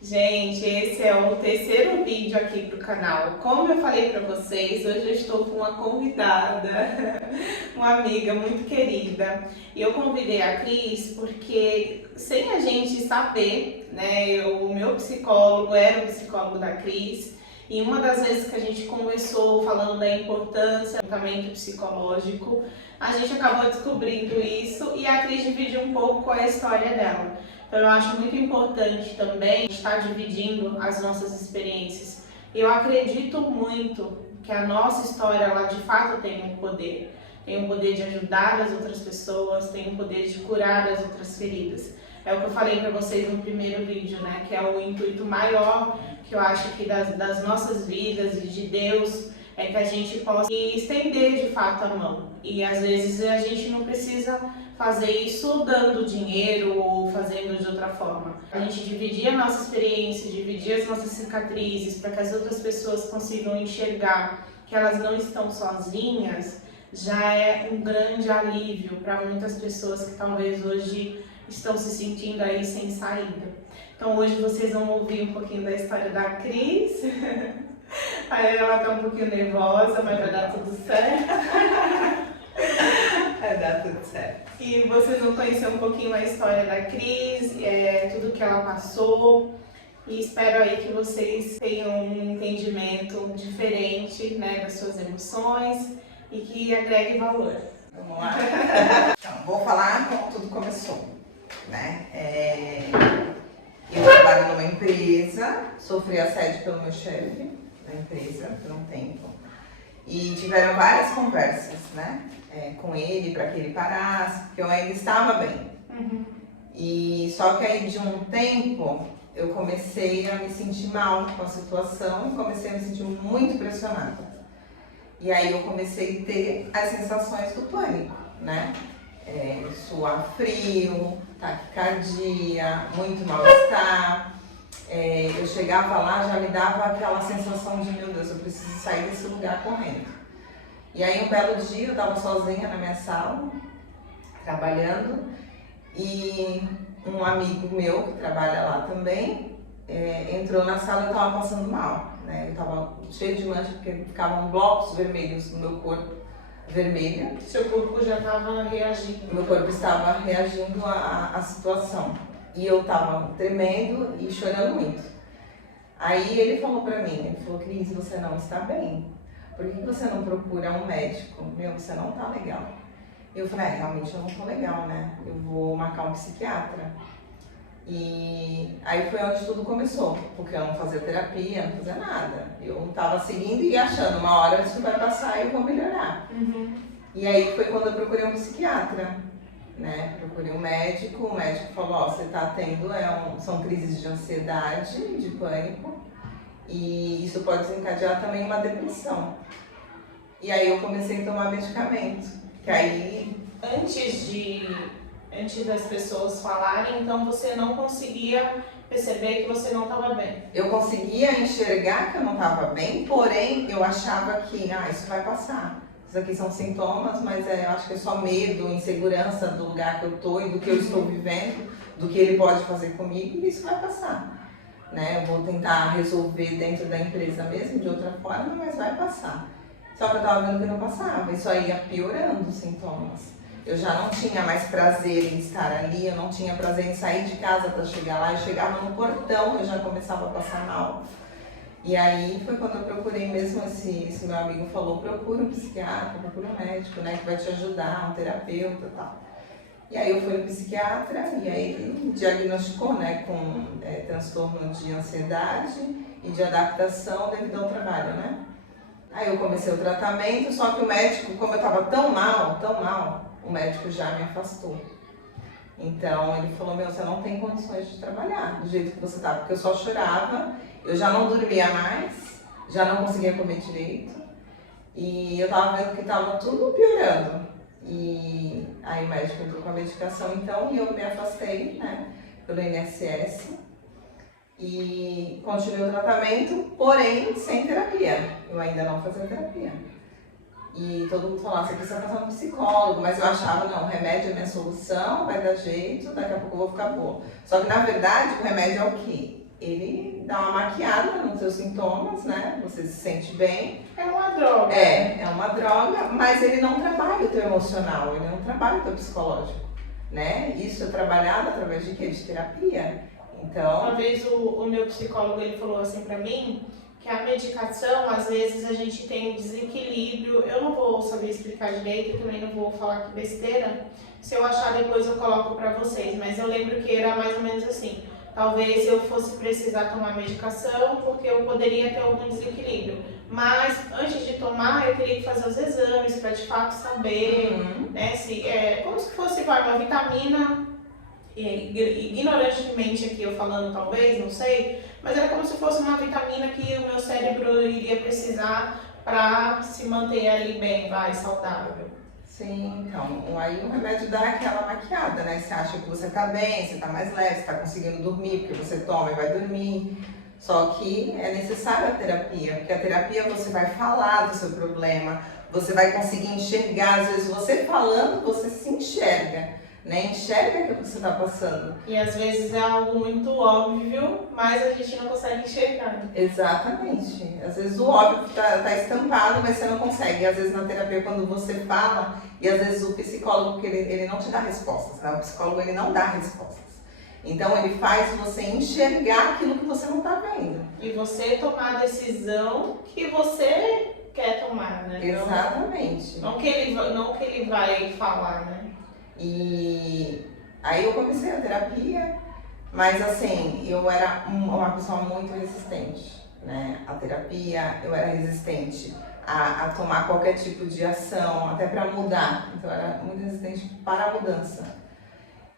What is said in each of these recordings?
Gente, esse é o terceiro vídeo aqui pro canal. Como eu falei para vocês, hoje eu estou com uma convidada, uma amiga muito querida. E eu convidei a Cris porque, sem a gente saber, né, o meu psicólogo era o psicólogo da Cris. E uma das vezes que a gente conversou falando da importância do tratamento psicológico, a gente acabou descobrindo isso e a Cris dividiu um pouco a história dela. Então eu acho muito importante também estar dividindo as nossas experiências. Eu acredito muito que a nossa história, ela de fato tem um poder de ajudar as outras pessoas, tem um poder de curar as outras feridas. É o que eu falei para vocês no primeiro vídeo, né? Que é o intuito maior que eu acho que das nossas vidas e de Deus é que a gente possa estender de fato a mão. E às vezes a gente não precisa fazer isso dando dinheiro ou fazendo de outra forma. A gente dividir a nossa experiência, dividir as nossas cicatrizes para que as outras pessoas consigam enxergar que elas não estão sozinhas, já é um grande alívio para muitas pessoas que talvez hoje estão se sentindo aí sem saída. Então hoje vocês vão ouvir um pouquinho da história da Cris. Aí ela tá um pouquinho nervosa, mas vai dar tudo certo. Vai dar tudo certo. E vocês vão conhecer um pouquinho a história da Cris, tudo que ela passou. E espero aí que vocês tenham um entendimento diferente, né, das suas emoções e que agregue valor. Vamos lá? Então, vou falar como tudo começou, né? Eu trabalho numa empresa, sofri assédio pelo meu chefe da empresa por um tempo. E tiveram várias conversas, né? Com ele, para que ele parasse, porque eu ainda estava bem. E só que aí de um tempo eu comecei a me sentir mal com a situação e comecei a me sentir muito pressionada. E aí eu comecei a ter as sensações do pânico, né? Suar frio, taquicardia, muito mal-estar. Eu chegava lá, já me dava aquela sensação de, meu Deus, eu preciso sair desse lugar correndo. E aí um belo dia eu estava sozinha na minha sala, trabalhando, e um amigo meu que trabalha lá também entrou na sala e eu estava passando mal, né? Eu estava cheio de mancha porque ficavam blocos vermelhos no meu corpo, vermelha. Seu corpo já estava reagindo. Meu corpo estava reagindo à situação. E eu estava tremendo e chorando muito. Aí ele falou pra mim, ele falou, Cris, você não está bem. Por que você não procura um médico? Meu, você não tá legal. E eu falei, realmente eu não tô legal, né? Eu vou marcar um psiquiatra. E aí foi onde tudo começou, porque eu não fazia terapia, não fazia nada. Eu tava seguindo e achando, uma hora isso vai passar e eu vou melhorar. E aí foi quando eu procurei um psiquiatra, né? Procurei um médico, o médico falou, ó, você tá tendo, são crises de ansiedade, de pânico, e isso pode desencadear também uma depressão. E aí eu comecei a tomar medicamento, que aí... Antes das pessoas falarem, então você não conseguia perceber que você não estava bem? Eu conseguia enxergar que eu não estava bem, porém eu achava que, isso vai passar. Isso aqui são sintomas, mas eu acho que é só medo, insegurança do lugar que eu estou e do que eu estou vivendo, do que ele pode fazer comigo, e isso vai passar. Né? Eu vou tentar resolver dentro da empresa mesmo, de outra forma, mas vai passar. Só que eu estava vendo que não passava, isso aí ia piorando os sintomas. Eu já não tinha mais prazer em estar ali, eu não tinha prazer em sair de casa para chegar lá, eu chegava no portão, eu já começava a passar mal. E aí foi quando eu procurei mesmo, esse meu amigo falou, procura um psiquiatra, procura um médico, né, que vai te ajudar, um terapeuta e tal. E aí eu fui no psiquiatra e aí ele diagnosticou, né, com transtorno de ansiedade e de adaptação devido ao trabalho, né. Aí eu comecei o tratamento, só que o médico, como eu estava tão mal, o médico já me afastou. Então ele falou, você não tem condições de trabalhar do jeito que você tá, porque eu só chorava, eu já não dormia mais, já não conseguia comer direito, e eu tava vendo que tava tudo piorando. E aí o médico entrou com a medicação então, e eu me afastei, né, pelo INSS, e continuei o tratamento, porém sem terapia. Eu ainda não fazia terapia. E todo mundo falava, você precisa passar no psicólogo, mas eu achava, não, o remédio é minha solução, vai dar jeito, daqui a pouco eu vou ficar boa. Só que na verdade o remédio é o quê? ele dá uma maquiada nos seus sintomas, né? Você se sente bem. É uma droga. É uma droga, mas ele não trabalha o teu emocional, ele não trabalha o teu psicológico, né? Isso é trabalhado através de quê? De terapia. Então... Uma vez o meu psicólogo, ele falou assim pra mim, que a medicação, às vezes a gente tem um desequilíbrio, eu não vou saber explicar direito, eu também não vou falar que besteira, se eu achar depois eu coloco pra vocês, mas eu lembro que era mais ou menos assim, talvez eu fosse precisar tomar medicação porque eu poderia ter algum desequilíbrio, mas antes de tomar eu teria que fazer os exames para de fato saber, né, se, como se fosse uma vitamina, ignorantemente aqui eu falando talvez, não sei, mas era como se fosse uma vitamina que o meu cérebro iria precisar para se manter ali bem, saudável. Sim, então, aí o remédio dá aquela maquiada, né? Você acha que você tá bem, você tá mais leve, você tá conseguindo dormir, porque você toma e vai dormir. Só que é necessária a terapia, porque a terapia você vai falar do seu problema, você vai conseguir enxergar, às vezes você falando, você se enxerga. Né? Enxerga o que você está passando. E às vezes é algo muito óbvio, mas a gente não consegue enxergar. Exatamente. Às vezes o óbvio está estampado, mas você não consegue. E às vezes na terapia, quando você fala, e às vezes o psicólogo, ele não te dá respostas, né? O psicólogo ele não dá respostas. Então ele faz você enxergar aquilo que você não está vendo. E você tomar a decisão que você quer tomar, né? Exatamente. Não que ele vai falar, né? E aí eu comecei a terapia, mas assim, eu era uma pessoa muito resistente, né? A terapia, eu era resistente a tomar qualquer tipo de ação, até para mudar. Então eu era muito resistente para a mudança.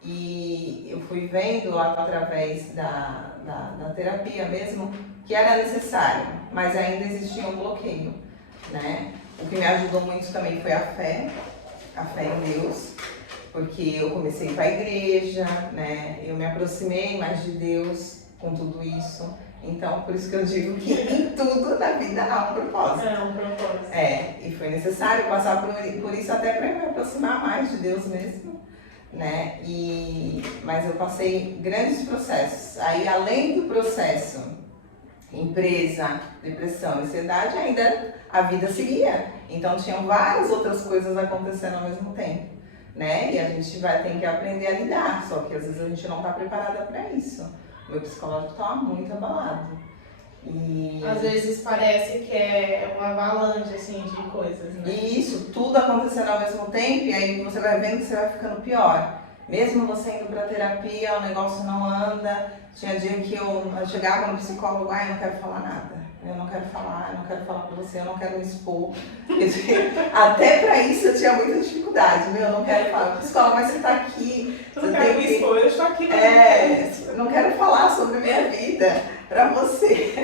E eu fui vendo através da terapia mesmo que era necessário, mas ainda existia um bloqueio, né? O que me ajudou muito também foi a fé em Deus. Porque eu comecei a ir para a igreja, né? Eu me aproximei mais de Deus com tudo isso. Então, por isso que eu digo que em tudo na vida há um propósito. É um propósito. E foi necessário passar por isso até para me aproximar mais de Deus mesmo, né? Mas eu passei grandes processos. Aí, além do processo, empresa, depressão, ansiedade, ainda a vida seguia. Então, tinham várias outras coisas acontecendo ao mesmo tempo. Né? E a gente vai ter que aprender a lidar, só que às vezes a gente não está preparada para isso. O meu psicológico está muito abalado. E às vezes parece que é uma avalanche assim, de coisas, né? E isso, tudo acontecendo ao mesmo tempo, e aí você vai vendo que você vai ficando pior. Mesmo você indo para terapia, o negócio não anda. Tinha dia que eu chegava no psicólogo, eu não quero falar nada. Eu não quero falar para você, eu não quero me expor. Até para isso eu tinha muita dificuldade, eu não quero falar. Psicólogo, mas você está aqui. Eu não quero me expor, eu estou aqui. Eu não quero falar sobre a minha vida para você.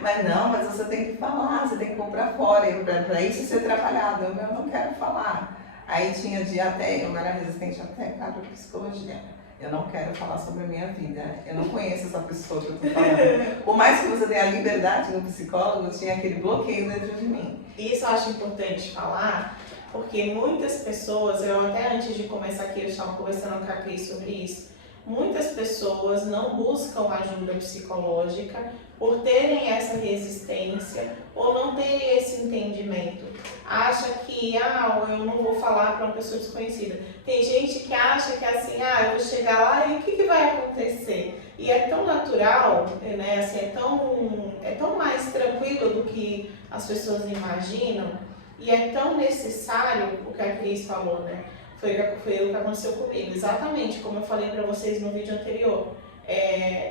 Mas você tem que falar, você tem que pôr para fora. Para isso ser trabalhado, eu não quero falar. Aí tinha dia até, eu era resistente até para psicologia. Eu não quero falar sobre a minha vida. Eu não conheço essa pessoa que eu estou falando. Por mais que você tenha liberdade no psicólogo, tinha aquele bloqueio dentro de mim. Isso eu acho importante falar, porque muitas pessoas, eu até antes de começar aqui, eu estava conversando com a Cris sobre isso, muitas pessoas não buscam ajuda psicológica por terem essa resistência ou não terem esse entendimento. Acha que, eu não vou falar para uma pessoa desconhecida. Tem gente que acha que assim, eu vou chegar lá e o que vai acontecer? E é tão natural, né? Assim, é tão mais tranquilo do que as pessoas imaginam e é tão necessário o que a Cris falou, né? Foi o que aconteceu comigo, exatamente como eu falei para vocês no vídeo anterior.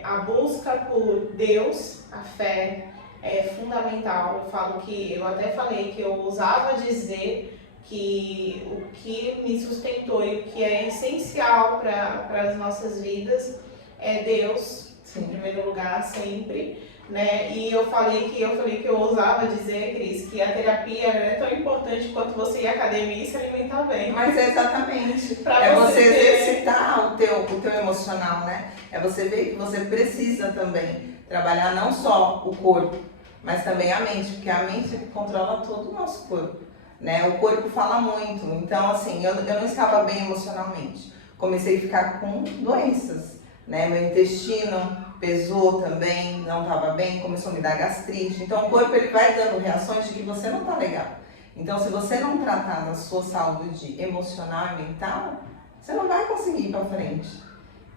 A busca por Deus, a fé, é fundamental. Eu até falei que eu ousava dizer que o que me sustentou e o que é essencial para as nossas vidas é Deus, em primeiro lugar, sempre. Né? E eu falei que eu ousava dizer, Cris, que a terapia é tão importante quanto você ir à academia e se alimentar bem. Mas é exatamente. Pra você exercitar o teu emocional, né? É você ver que você precisa também trabalhar não só o corpo, mas também a mente, porque a mente controla todo o nosso corpo, né? O corpo fala muito. Então, assim, eu não estava bem emocionalmente. Comecei a ficar com doenças, né? Meu intestino pesou também, não estava bem, começou a me dar gastrite. Então o corpo ele vai dando reações de que você não está legal. Então se você não tratar da sua saúde emocional e mental, você não vai conseguir ir para frente.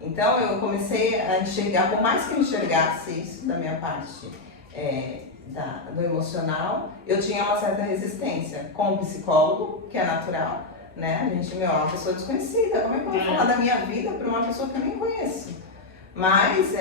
Então eu comecei a enxergar, por mais que eu enxergasse isso da minha parte do emocional, eu tinha uma certa resistência com o psicólogo, que é natural, né? A gente, é uma pessoa desconhecida, como é que eu vou falar da minha vida para uma pessoa que eu nem conheço? Mas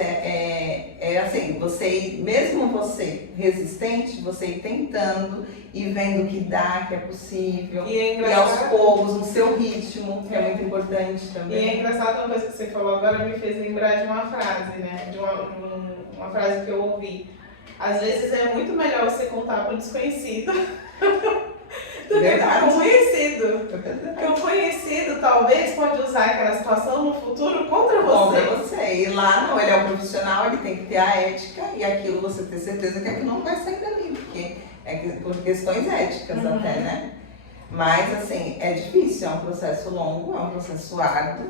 assim, mesmo você resistente, você ir tentando e vendo que dá, que é possível, e aos poucos, no seu ritmo, que é muito importante também. E é engraçado uma coisa que você falou agora, me fez lembrar de uma frase, né? De uma frase que eu ouvi. Às vezes é muito melhor você contar para o desconhecido do que para o conhecido. Porque o conhecido talvez pode usar aquela situação no futuro contra você. Contra você. E lá não, ele é um profissional, ele tem que ter a ética e aquilo você ter certeza que aquilo não vai sair dali, porque é por questões éticas até, né? Mas assim, é difícil, é um processo longo, é um processo árduo,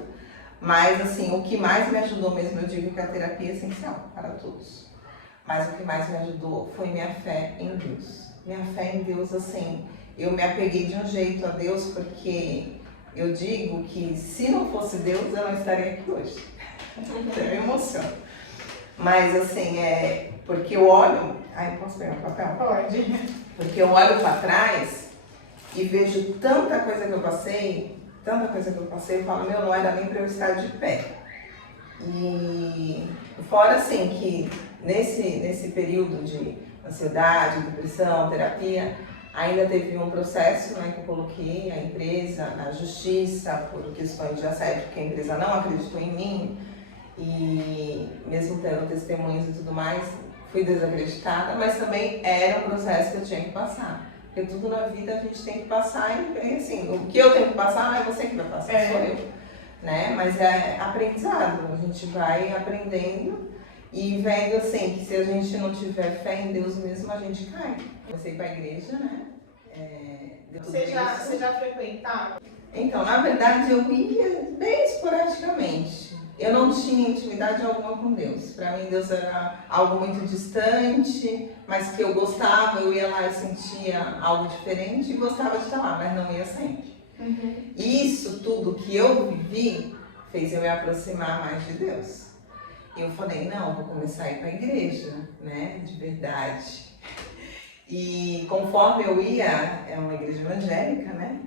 mas assim, o que mais me ajudou mesmo, eu digo que a terapia é essencial para todos. Mas o que mais me ajudou foi minha fé em Deus. Minha fé em Deus, assim, eu me apeguei de um jeito a Deus, porque eu digo que se não fosse Deus, eu não estaria aqui hoje. Eu me emociono. Mas assim, porque eu olho... Ai, posso pegar o papel? Pode. Porque eu olho para trás e vejo tanta coisa que eu passei, eu falo, meu, não era nem para eu estar de pé. E fora assim que nesse período de ansiedade, depressão, terapia, ainda teve um processo, né, que eu coloquei a empresa na justiça por questões de assédio, porque a empresa não acreditou em mim e mesmo tendo testemunhos e tudo mais, fui desacreditada, mas também era um processo que eu tinha que passar. Porque tudo na vida a gente tem que passar e assim, o que eu tenho que passar não é você que vai passar, sou eu. Né? Mas é aprendizado, a gente vai aprendendo e vendo assim que se a gente não tiver fé em Deus mesmo, a gente cai. Comecei para a igreja, né? Você já frequentava? Então, na verdade, eu ia bem esporadicamente. Eu não tinha intimidade alguma com Deus. Para mim, Deus era algo muito distante, mas que eu gostava, eu ia lá e sentia algo diferente e gostava de estar lá, mas não ia sempre. Isso tudo que eu vivi fez eu me aproximar mais de Deus. E eu falei, não, vou começar a ir para a igreja, né, de verdade. E conforme eu ia, é uma igreja evangélica, né?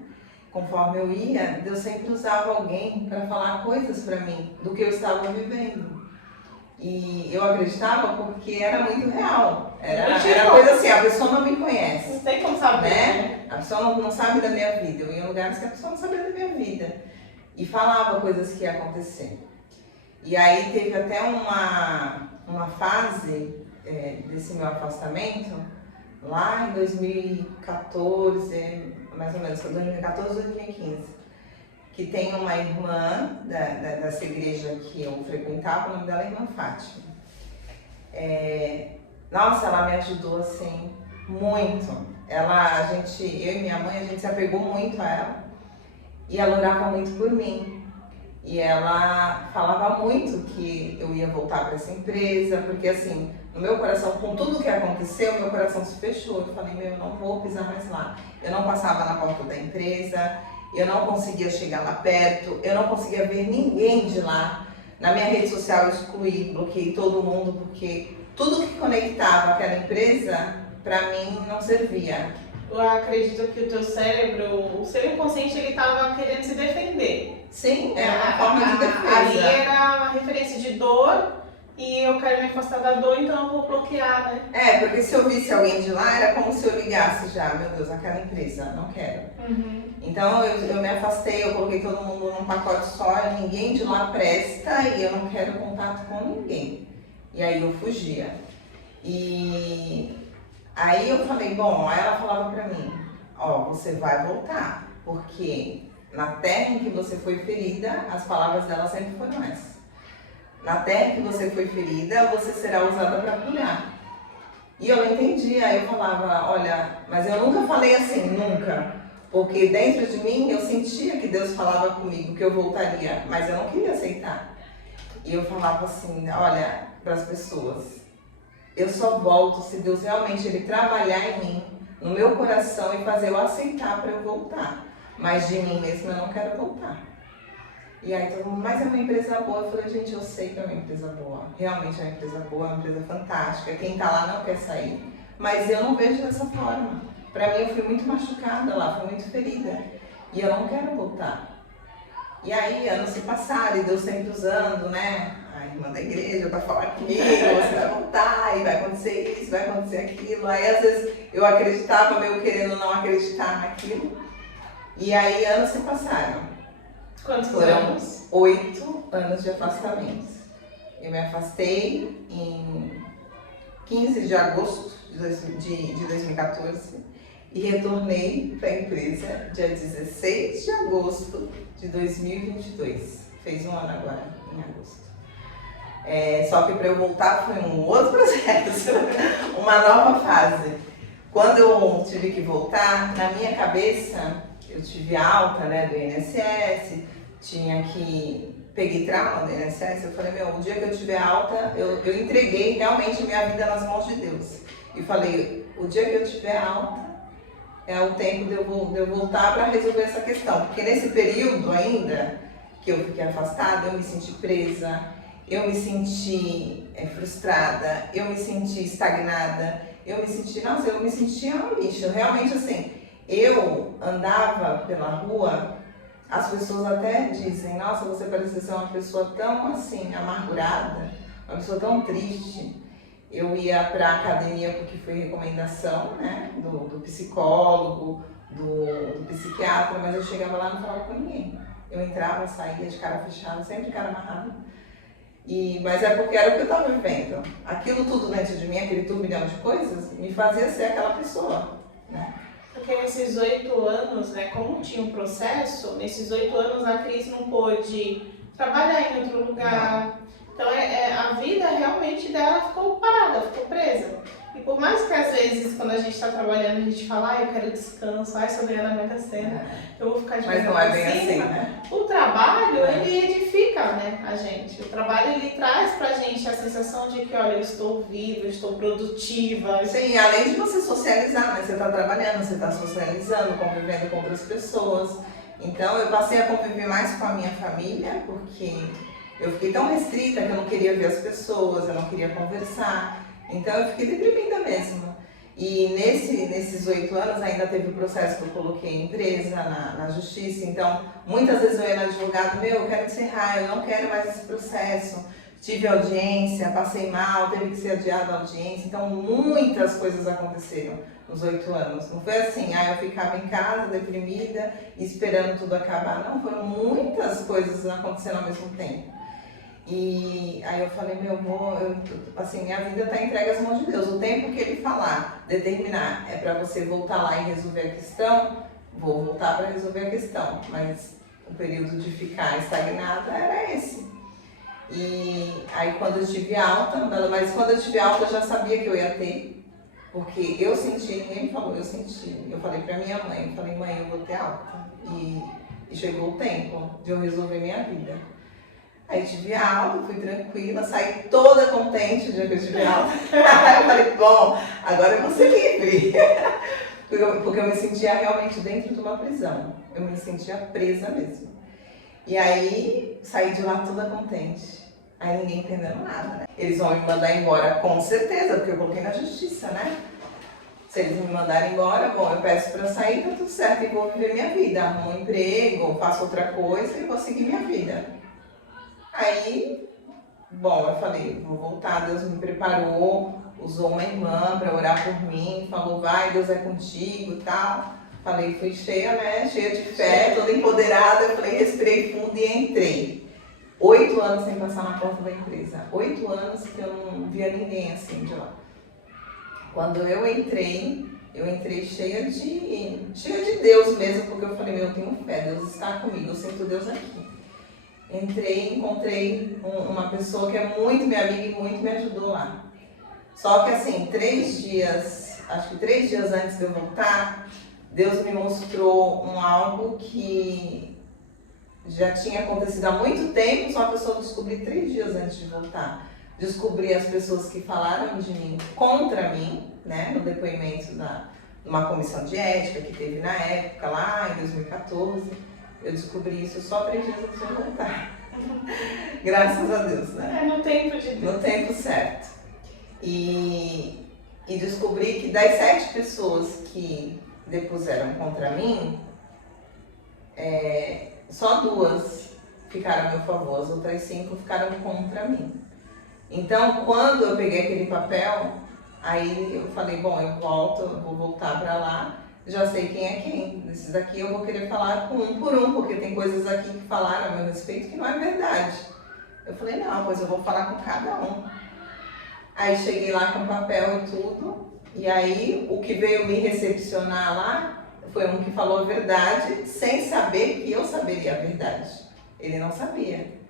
Conforme eu ia, Deus sempre usava alguém para falar coisas para mim do que eu estava vivendo. E eu acreditava porque era muito real. Era coisa assim, a pessoa não me conhece. Não tem como saber, né? A pessoa não sabe da minha vida. Eu ia em lugares que a pessoa não sabia da minha vida. E falava coisas que ia acontecer. E aí teve até uma fase desse meu afastamento, lá em 2014, mais ou menos, 2014, 2015. Que tem uma irmã dessa igreja que eu frequentava, o nome dela é Irmã Fátima. Nossa, ela me ajudou assim, muito. Eu e minha mãe, a gente se apegou muito a ela. E ela orava muito por mim. E ela falava muito que eu ia voltar para essa empresa, porque assim, no meu coração, com tudo que aconteceu, meu coração se fechou. Eu falei, eu não vou pisar mais lá. Eu não passava na porta da empresa, eu não conseguia chegar lá perto, eu não conseguia ver ninguém de lá. Na minha rede social eu excluí, bloqueei todo mundo, porque tudo que conectava aquela empresa, para mim, não servia. Eu acredito que o teu cérebro, o seu inconsciente, ele estava querendo se defender. Sim, é uma forma de defesa. Ali era uma referência de dor e eu quero me afastar da dor, então eu vou bloquear, né? Porque se eu visse alguém de lá, era como se eu ligasse já, meu Deus, aquela empresa, não quero. Então eu me afastei, eu coloquei todo mundo num pacote só, ninguém de lá presta e eu não quero contato com ninguém. E aí eu fugia. E aí eu falei, bom, aí ela falava pra mim, você vai voltar, porque na terra em que você foi ferida, as palavras dela sempre foram essas. Na terra em que você foi ferida, você será usada para curar. E eu não entendia, aí eu falava, olha, mas eu nunca falei assim, nunca. Porque dentro de mim eu sentia que Deus falava comigo, que eu voltaria, mas eu não queria aceitar. E eu falava assim, olha, para as pessoas. Eu só volto se Deus realmente ele trabalhar em mim, no meu coração e fazer eu aceitar para eu voltar. Mas de mim mesma eu não quero voltar. E aí todo mundo, mas é uma empresa boa. Eu falei, gente, eu sei que é uma empresa boa. Realmente é uma empresa boa, é uma empresa fantástica. Quem tá lá não quer sair. Mas eu não vejo dessa forma. Para mim eu fui muito machucada lá, fui muito ferida. E eu não quero voltar. E aí anos se passaram e Deus sempre usando, né? A irmã da igreja para falar comigo, você vai voltar, e vai acontecer isso, vai acontecer aquilo. Aí às vezes eu acreditava, meio querendo não acreditar naquilo. E aí anos se passaram. Quantos Foram anos? 8 anos de afastamento. Eu me afastei em 15 de agosto de 2014 e retornei para a empresa dia 16 de agosto de 2022. Fez um ano agora, em agosto. Só que para eu voltar foi um outro processo, uma nova fase. Quando eu tive que voltar, na minha cabeça, eu tive alta, né, do INSS, peguei trauma do INSS, eu falei, o dia que eu tiver alta, eu entreguei realmente minha vida nas mãos de Deus. E falei, o dia que eu tiver alta, é o tempo de eu voltar para resolver essa questão. Porque nesse período ainda, que eu fiquei afastada, eu me senti presa, eu me senti frustrada, eu me senti estagnada, eu me sentia um lixo. Realmente assim, eu andava pela rua, as pessoas até dizem, nossa, você parece ser uma pessoa tão assim, amargurada, uma pessoa tão triste. Eu ia para a academia porque foi recomendação, né, do psicólogo, do psiquiatra, mas eu chegava lá e não falava com ninguém. Eu entrava, saía de cara fechada, sempre de cara amarrada. Mas é porque era o que eu estava vivendo. Aquilo tudo dentro de mim, aquele turbilhão de coisas, me fazia ser aquela pessoa, né? Porque nesses 8 anos, né, como tinha um processo, nesses 8 anos a Cris não pôde trabalhar em outro lugar. Então a vida realmente dela ficou parada, ficou presa. E por mais que às vezes, quando a gente está trabalhando, a gente fala, eu quero descanso, se eu ganhar na Mega Sena, eu vou ficar de Mas não é bem assim, né? O trabalho, ele edifica, né, a gente. O trabalho, ele traz pra gente a sensação de que, olha, eu estou viva, eu estou produtiva. Sim, além de você socializar, né? Você está trabalhando, você está socializando, convivendo com outras pessoas. Então, eu passei a conviver mais com a minha família, porque eu fiquei tão restrita que eu não queria ver as pessoas, eu não queria conversar. Então eu fiquei deprimida mesmo. E nesses 8 anos ainda teve o processo que eu coloquei em empresa, na justiça. Então muitas vezes eu ia no advogado, eu quero encerrar, eu não quero mais esse processo. Tive audiência, passei mal, teve que ser adiada a audiência. Então muitas coisas aconteceram nos 8 anos. Não foi assim, eu ficava em casa deprimida, esperando tudo acabar. Não, foram muitas coisas acontecendo ao mesmo tempo. E aí eu falei, minha vida está entregue às mãos de Deus. O tempo que Ele falar, determinar, é para você voltar lá e resolver a questão, vou voltar para resolver a questão. Mas o período de ficar estagnada era esse. E aí quando eu tive alta, eu já sabia que eu ia ter, porque eu senti, ninguém me falou, eu senti. Eu falei para minha mãe, mãe, eu vou ter alta. E chegou o tempo de eu resolver minha vida. Aí tive alta, fui tranquila, saí toda contente o dia que eu tive alta. Aí eu falei, bom, agora eu vou ser livre. Porque eu me sentia realmente dentro de uma prisão. Eu me sentia presa mesmo. E aí saí de lá toda contente. Aí ninguém entendendo nada, né? Eles vão me mandar embora com certeza, porque eu coloquei na justiça, né? Se eles me mandarem embora, eu peço pra sair, tá tudo certo, e vou viver minha vida. Arrumo um emprego, faço outra coisa e vou seguir minha vida. Aí, eu falei, vou voltar, Deus me preparou, usou uma irmã para orar por mim, falou, vai, Deus é contigo e tal. Falei, fui cheia, né, cheia de fé, toda empoderada, eu falei, respirei fundo e entrei. 8 anos sem passar na porta da empresa, 8 anos que eu não via ninguém assim de lá. Quando eu entrei cheia de Deus mesmo, porque eu falei, eu tenho fé, Deus está comigo, eu sinto Deus aqui. Entrei, encontrei uma pessoa que é muito minha amiga e muito me ajudou lá. Só que assim, 3 dias antes de eu voltar, Deus me mostrou algo que já tinha acontecido há muito tempo, só que eu só descobri 3 dias antes de voltar. descobri as pessoas que falaram de mim contra mim, né, no depoimento numa comissão de ética que teve na época, lá em 2014. Eu descobri isso só 3 dias antes de eu voltar. Graças a Deus, né? É no tempo de Deus. No tempo certo. E descobri que das 7 pessoas que depuseram contra mim, só 2 ficaram a meu favor, as outras 5 ficaram contra mim. Então, quando eu peguei aquele papel, aí eu falei, bom, eu vou voltar para lá, já sei quem é quem. Desses daqui eu vou querer falar com um por um, porque tem coisas aqui que falaram a meu respeito que não é verdade. Eu falei, não, pois eu vou falar com cada um. Aí cheguei lá com papel e tudo, e aí o que veio me recepcionar lá foi um que falou a verdade, sem saber que eu saberia a verdade. Ele não sabia.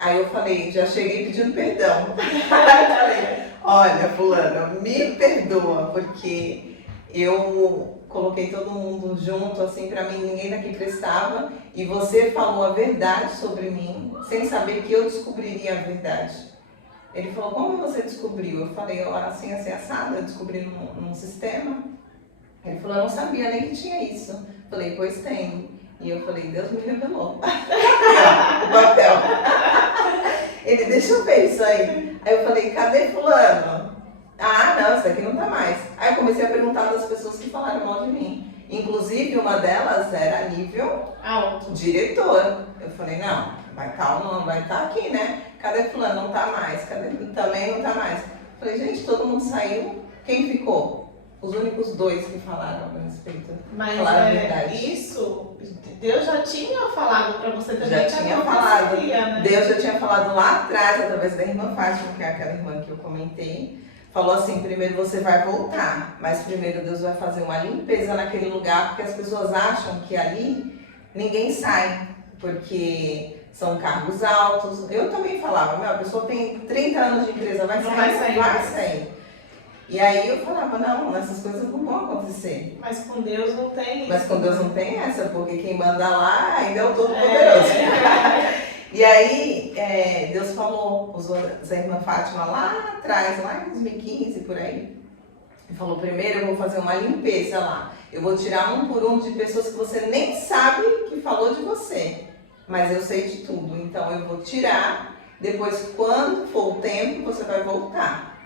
Aí eu falei, já cheguei pedindo perdão. Aí eu falei, olha, fulano, me perdoa, porque eu coloquei todo mundo junto, assim, pra mim ninguém daqui prestava, e você falou a verdade sobre mim, sem saber que eu descobriria a verdade. Ele falou, como você descobriu? Eu falei, assim, assado, eu descobri num sistema. Ele falou, eu não sabia nem que tinha isso. Eu falei, pois tem. E eu falei, Deus me revelou. O papel. Ele, deixa eu ver isso aí. Aí eu falei, cadê fulano? Ah, não, isso aqui não tá mais. Aí eu comecei a perguntar das pessoas que falaram mal de mim. Inclusive, uma delas era nível alto, diretor. Eu falei, não, vai estar não vai estar aqui, né? Cadê fulano? Não tá mais. Cadê? Também não tá mais. Eu falei, gente, todo mundo saiu. Quem ficou? Os únicos 2 que falaram a meu respeito. Mas falaram a verdade. Isso, Deus já tinha falado para você também. Já tinha falado. Né? Deus já tinha falado lá atrás, através da irmã Fátima, que é aquela irmã que eu comentei. Falou assim, primeiro você vai voltar, mas primeiro Deus vai fazer uma limpeza naquele lugar, porque as pessoas acham que ali ninguém sai, porque são cargos altos. Eu também falava, a pessoa tem 30 anos de empresa, vai sair, não vai sair. E aí eu falava, não, essas coisas não vão acontecer. Mas com Deus não tem isso. Mas com Deus não tem essa, porque quem manda lá ainda é o Todo-Poderoso. E aí, Deus falou, usou a irmã Fátima lá atrás, lá em 2015, por aí. Ele falou, primeiro eu vou fazer uma limpeza lá. Eu vou tirar um por um de pessoas que você nem sabe que falou de você. Mas eu sei de tudo, então eu vou tirar. Depois, quando for o tempo, você vai voltar.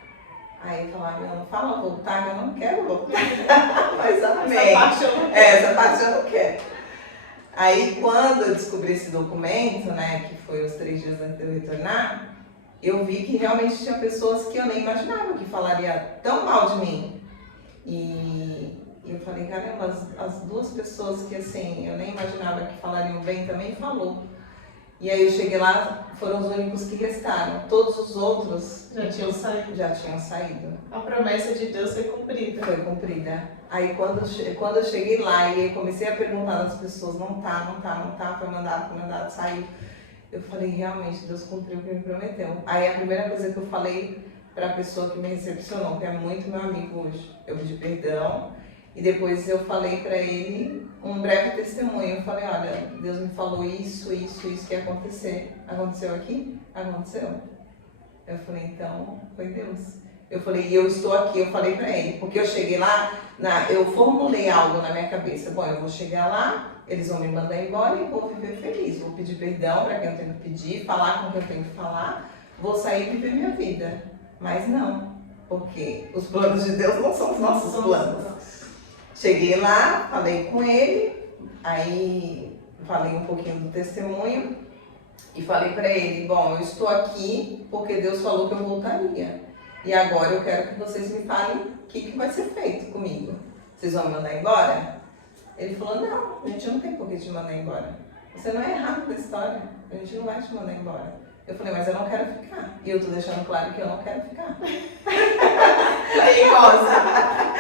Aí eu falava, não fala voltar, eu não quero voltar. Mas amém. Essa parte eu não quero. Aí, quando eu descobri esse documento, né, que foi os 3 dias antes de eu retornar, eu vi que realmente tinha pessoas que eu nem imaginava que falaria tão mal de mim. E eu falei, caramba, as 2 pessoas que, assim, eu nem imaginava que falariam bem também falou. E aí eu cheguei lá, foram os únicos que restaram. Todos os outros já tinham saído. A promessa de Deus foi cumprida. Foi cumprida. Aí quando eu cheguei lá e eu comecei a perguntar às pessoas, não tá, foi mandado, saiu. Eu falei, realmente, Deus cumpriu o que me prometeu. Aí a primeira coisa que eu falei para a pessoa que me recepcionou, que é muito meu amigo hoje, eu pedi perdão. E depois eu falei para ele um breve testemunho. Eu falei, olha, Deus me falou isso que ia acontecer. Aconteceu aqui? Aconteceu. Eu falei, então, foi Deus. Eu falei, e eu estou aqui, eu falei para ele. Porque eu cheguei lá, eu formulei algo na minha cabeça. Bom, eu vou chegar lá, eles vão me mandar embora e vou viver feliz. Vou pedir perdão para quem eu tenho que pedir, falar com quem eu tenho que falar. Vou sair e viver minha vida. Mas não, porque os planos de Deus não são os nossos planos. Cheguei lá, falei com ele, aí falei um pouquinho do testemunho e falei para ele, bom, eu estou aqui porque Deus falou que eu voltaria. E agora eu quero que vocês me falem o que vai ser feito comigo. Vocês vão me mandar embora? Ele falou, não, a gente não tem por que te mandar embora. Você não é errado da história, a gente não vai te mandar embora. Eu falei, mas eu não quero ficar. E eu tô deixando claro que eu não quero ficar. Aí, Rosa,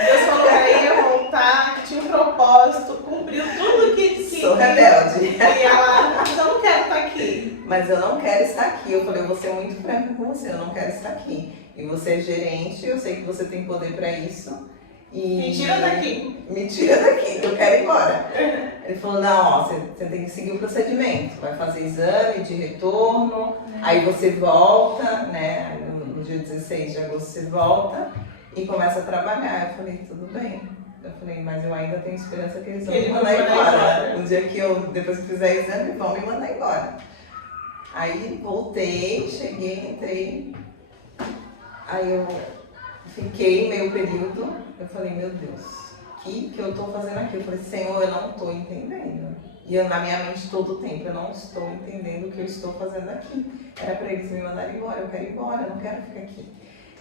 Deus falou que eu ia voltar, que tinha um propósito, cumpriu tudo que Sou rebelde. E ela, mas eu não quero estar aqui. Mas eu não quero estar aqui. Eu falei, eu vou ser muito franca com você, eu não quero estar aqui. E você é gerente, eu sei que você tem poder para isso. E Me tira daqui. Me tira daqui, eu quero ir embora. Ele falou, não, ó, você tem que seguir o procedimento. Vai fazer exame de retorno, aí você volta, né? No dia 16 de agosto você volta e começa a trabalhar. Eu falei, tudo bem. Eu falei, mas eu ainda tenho esperança que eles vão me mandar embora. No dia que depois que fizer exame, vão me mandar embora. Aí voltei, cheguei, entrei. Aí eu fiquei meio período. Eu falei, meu Deus, o que eu tô fazendo aqui? Eu falei, Senhor, eu não tô entendendo. E na minha mente todo o tempo, eu não estou entendendo o que eu estou fazendo aqui. Era para eles me mandarem embora, eu quero ir embora, eu não quero ficar aqui.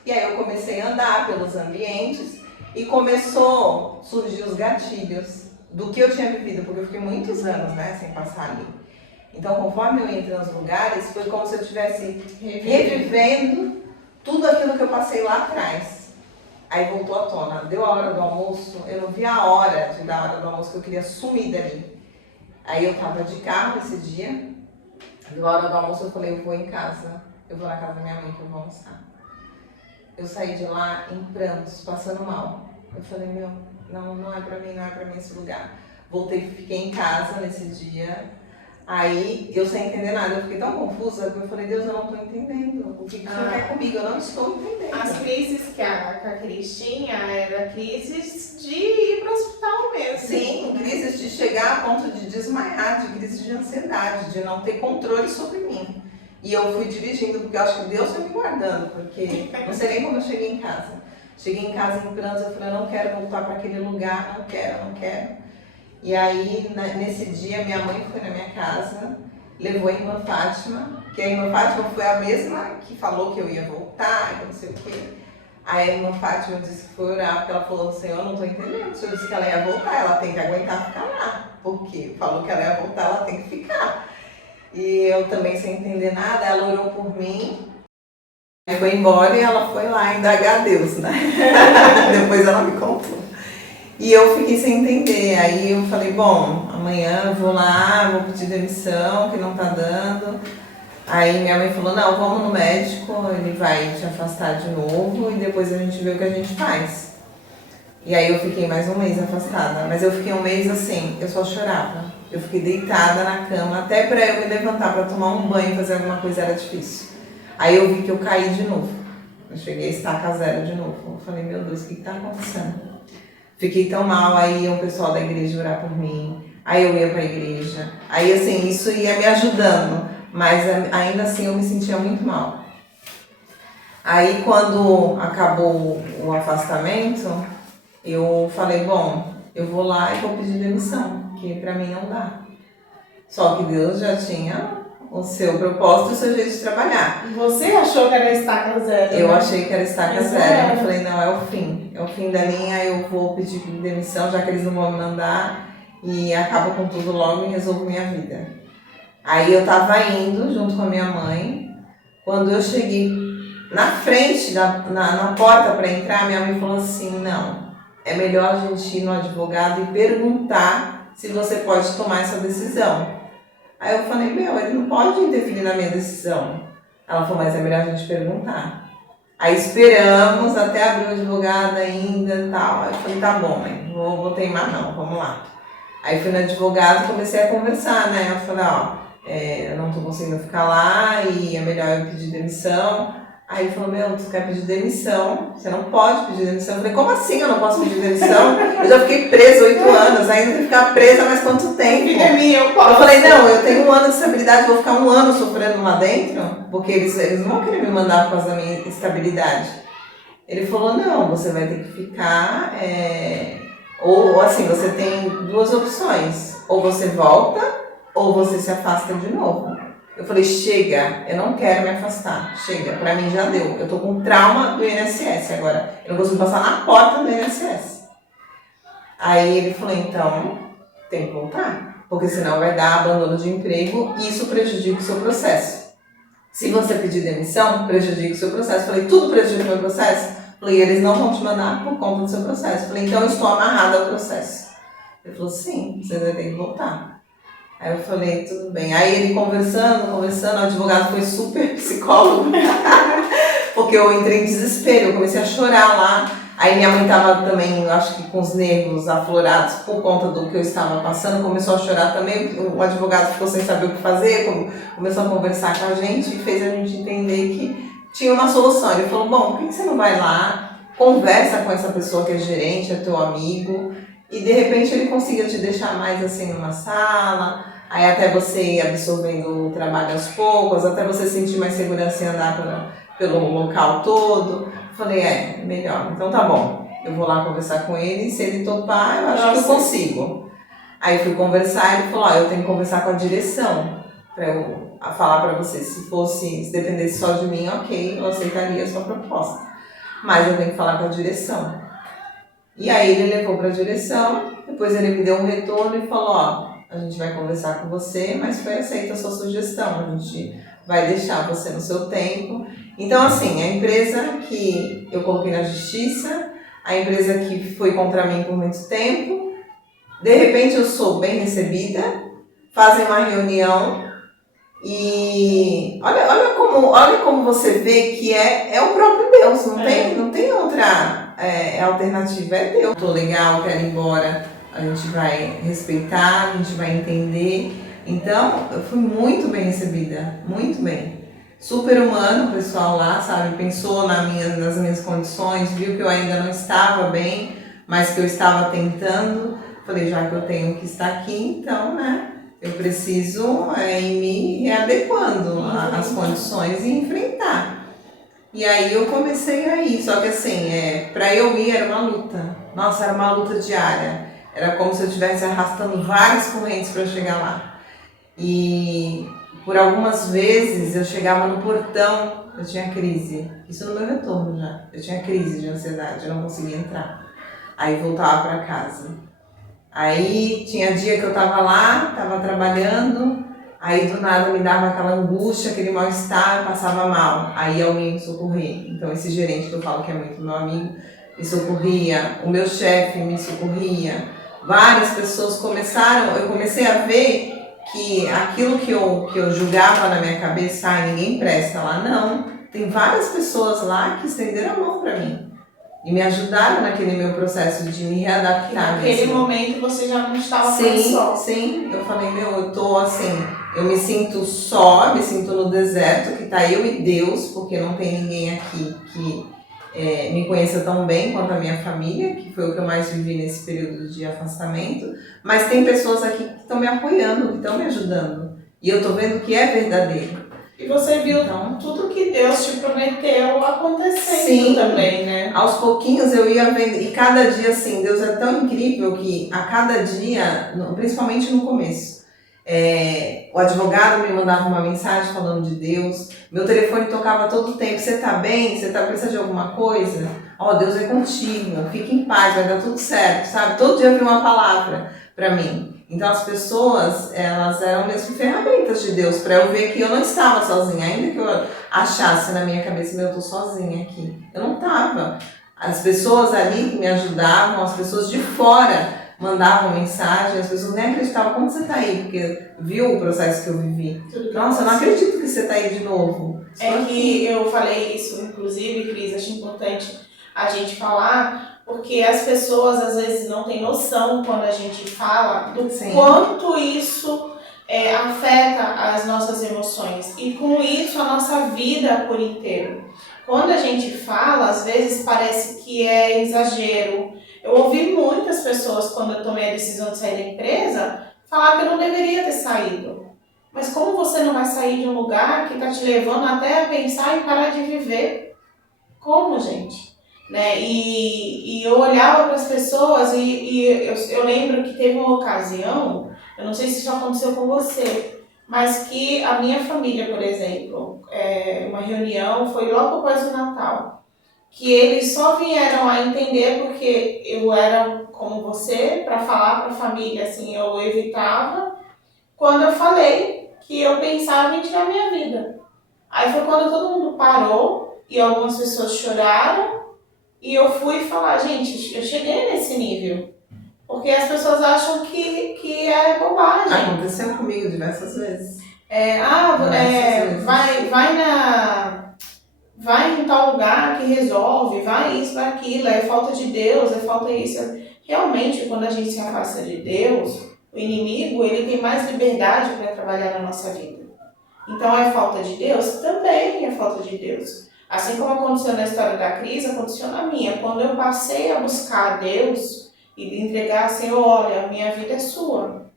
E aí eu comecei a andar pelos ambientes. E começou a surgir os gatilhos do que eu tinha vivido, porque eu fiquei muitos anos, né, sem passar ali. Então, conforme eu entro nos lugares, foi como se eu estivesse revivendo tudo aquilo que eu passei lá atrás. Aí voltou à tona. Deu a hora do almoço, eu não vi a hora de dar a hora do almoço, que eu queria sumir dali. Aí eu tava de carro esse dia, deu a hora do almoço, eu falei, eu vou em casa, eu vou na casa da minha mãe que eu vou almoçar. Eu saí de lá em prantos, passando mal. Eu falei, meu, não é pra mim, não é pra mim esse lugar. Voltei, fiquei em casa nesse dia. Aí, eu sem entender nada, eu fiquei tão confusa que eu falei, Deus, eu não tô entendendo. O que o Senhor quer comigo? Eu não estou entendendo. As crises que a Cris tinha eram crises de ir pro hospital mesmo. Sim, crises de chegar a ponto de desmaiar, de crise de ansiedade, de não ter controle sobre mim. E eu fui dirigindo, porque eu acho que Deus foi me guardando, porque não sei nem como eu cheguei em casa. Cheguei em casa em prantos, eu falei, eu não quero voltar para aquele lugar, não quero. E aí, nesse dia, minha mãe foi na minha casa, levou a irmã Fátima, que a irmã Fátima foi a mesma que falou que eu ia voltar, que não sei o quê. Aí a irmã Fátima disse que foi orar, porque ela falou, Senhor, eu não estou entendendo. O Senhor disse que ela ia voltar, ela tem que aguentar ficar lá. Porque falou que ela ia voltar, ela tem que ficar. E eu também sem entender nada, ela orou por mim. Aí foi embora e ela foi lá indagar a Deus, né? Depois ela me contou. E eu fiquei sem entender. Aí eu falei, bom, amanhã eu vou lá, vou pedir demissão, que não tá dando. Aí minha mãe falou, não, vamos no médico, ele vai te afastar de novo e depois a gente vê o que a gente faz. E aí eu fiquei mais um mês afastada, mas eu fiquei um mês assim, eu só chorava. Eu fiquei deitada na cama, até pra eu me levantar pra tomar um banho, fazer alguma coisa era difícil. Aí eu vi que eu caí de novo. Eu cheguei a estaca zero de novo. Eu falei, meu Deus, o que tá acontecendo? Fiquei tão mal, aí ia o pessoal da igreja orar por mim, aí eu ia pra igreja. Aí assim, isso ia me ajudando, mas ainda assim eu me sentia muito mal. Aí quando acabou o afastamento, eu falei, bom, eu vou lá e vou pedir demissão, porque pra mim não dá. Só que Deus já tinha o seu propósito e o seu jeito de trabalhar. Você achou que era estaca zero? Eu né? achei que era estaca zero. Eu falei, não, é o fim da linha, eu vou pedir demissão, já que eles não vão me mandar, e acabo com tudo logo e resolvo minha vida. Aí eu tava indo junto com a minha mãe, quando eu cheguei na frente, na porta para entrar, minha mãe falou assim, não, é melhor a gente ir no advogado e perguntar se você pode tomar essa decisão. Aí eu falei, meu, ele não pode interferir na minha decisão. Ela falou, mas é melhor a gente perguntar. Aí esperamos até abrir o advogado ainda e tal. Aí eu falei, tá bom, mãe, vou teimar não, vamos lá. Aí fui no advogado e comecei a conversar, né? Eu falei, ó, eu não tô conseguindo ficar lá e é melhor eu pedir demissão. Aí ele falou, meu, tu quer pedir demissão? Você não pode pedir demissão. Eu falei, como assim eu não posso pedir demissão? Eu já fiquei presa 8 anos, ainda tem que ficar presa mais quanto tempo? Filha minha, eu posso. Eu falei, não, eu tenho 1 ano de estabilidade, vou ficar 1 ano sofrendo lá dentro, porque eles não vão querer me mandar por causa da minha estabilidade. Ele falou, não, você vai ter que ficar, ou assim, você tem 2 opções, ou você volta, ou você se afasta de novo. Eu falei, chega, eu não quero me afastar, chega, pra mim já deu. Eu tô com trauma do INSS agora, eu não consigo passar na porta do INSS. Aí ele falou, então, tem que voltar, porque senão vai dar abandono de emprego e isso prejudica o seu processo. Se você pedir demissão, prejudica o seu processo. Eu falei, tudo prejudica o meu processo? Eu falei, eles não vão te mandar por conta do seu processo. Eu falei, então eu estou amarrada ao processo. Ele falou, sim, você vai ter que voltar. Aí eu falei, tudo bem. Aí ele conversando, o advogado foi super psicólogo, porque eu entrei em desespero, eu comecei a chorar lá. Aí minha mãe estava também, eu acho que com os nervos aflorados por conta do que eu estava passando, começou a chorar também, o advogado ficou sem saber o que fazer, começou a conversar com a gente e fez a gente entender que tinha uma solução. Ele falou, bom, por que você não vai lá, conversa com essa pessoa que é gerente, é teu amigo, e de repente ele consiga te deixar mais assim numa sala, aí até você ir absorvendo o trabalho aos poucos, até você sentir mais segurança em andar pelo local todo. Falei, melhor, então tá bom, eu vou lá conversar com ele, se ele topar, eu acho que eu consigo. Aí fui conversar, ele falou, eu tenho que conversar com a direção, pra eu falar pra você, se dependesse só de mim, ok, eu aceitaria a sua proposta, mas eu tenho que falar com a direção. E aí ele levou pra direção, depois ele me deu um retorno e falou, a gente vai conversar com você, mas foi aceita a sua sugestão, a gente vai deixar você no seu tempo. Então, assim, a empresa que eu coloquei na justiça, a empresa que foi contra mim por muito tempo, de repente eu sou bem recebida, fazem uma reunião e olha como você vê que é o próprio Deus, não tem outra alternativa, é Deus. Tô legal, quero ir embora, a gente vai respeitar, a gente vai entender. Então, eu fui muito bem recebida, muito bem. Super humano o pessoal lá, sabe? Pensou nas minhas condições, viu que eu ainda não estava bem, mas que eu estava tentando. Falei, já que eu tenho que estar aqui, então, né? Eu preciso ir me readequando às condições e enfrentar. E aí eu comecei a ir, só que assim, para eu ir era uma luta. Nossa, era uma luta diária. Era como se eu estivesse arrastando várias correntes para chegar lá. E por algumas vezes eu chegava no portão, eu tinha crise. Isso no meu retorno já. Eu tinha crise de ansiedade, eu não conseguia entrar. Aí voltava para casa. Aí tinha dia que eu tava lá, tava trabalhando, aí do nada me dava aquela angústia, aquele mal-estar, eu passava mal. Aí alguém me socorria. Então esse gerente que eu falo que é muito meu amigo, me socorria, o meu chefe me socorria. Várias pessoas eu comecei a ver que aquilo que eu julgava na minha cabeça, ninguém presta lá, não. Tem várias pessoas lá que estenderam a mão para mim e me ajudaram naquele meu processo de me readaptar. Naquele momento você já não estava só. Sim, eu falei, eu tô assim, eu me sinto só, me sinto no deserto, que tá eu e Deus, porque não tem ninguém aqui que me conheça tão bem quanto a minha família, que foi o que eu mais vivi nesse período de afastamento, mas tem pessoas aqui que estão me apoiando, que estão me ajudando, e eu tô vendo que é verdadeiro. E você viu tudo que Deus te prometeu acontecendo também, né? Aos pouquinhos eu ia vendo, e cada dia assim, Deus é tão incrível que a cada dia, principalmente no começo, o advogado me mandava uma mensagem falando de Deus, meu telefone tocava todo o tempo, você tá bem? Você tá precisando de alguma coisa? Deus é contigo, fique em paz, vai dar tudo certo, sabe? Todo dia vinha uma palavra para mim. Então as pessoas, elas eram mesmo ferramentas de Deus para eu ver que eu não estava sozinha, ainda que eu achasse na minha cabeça, eu tô sozinha aqui. Eu não estava. As pessoas ali que me ajudavam, as pessoas de fora mandavam mensagem, as pessoas nem acreditavam, como você tá aí? Porque viu o processo que eu vivi. Nossa, eu não acredito que você tá aí de novo. Que eu falei isso, inclusive, Cris, acho importante a gente falar, porque as pessoas às vezes não têm noção quando a gente fala do quanto isso afeta as nossas emoções e com isso a nossa vida por inteiro. Quando a gente fala, às vezes parece que é exagero. Eu ouvi muitas pessoas, quando eu tomei a decisão de sair da empresa, falar que eu não deveria ter saído. Mas como você não vai sair de um lugar que está te levando até a pensar em parar de viver? Como, gente? Né? E eu olhava para as pessoas e eu lembro que teve uma ocasião, eu não sei se isso aconteceu com você, mas que a minha família, por exemplo, uma reunião foi logo após o Natal, que eles só vieram a entender porque eu era como você, para falar para a família, assim, eu evitava, quando eu falei que eu pensava em tirar minha vida. Aí foi quando todo mundo parou e algumas pessoas choraram e eu fui falar, gente, eu cheguei nesse nível. Porque as pessoas acham que é bobagem. Aconteceu vai em tal lugar que resolve, vai isso, vai aquilo, é falta de Deus, é falta isso. Realmente, quando a gente se afasta de Deus, o inimigo ele tem mais liberdade para trabalhar na nossa vida. Então, é falta de Deus? Também é falta de Deus. Assim como aconteceu na história da crise, aconteceu na minha. Quando eu passei a buscar a Deus e entregar assim, olha, a minha vida é sua,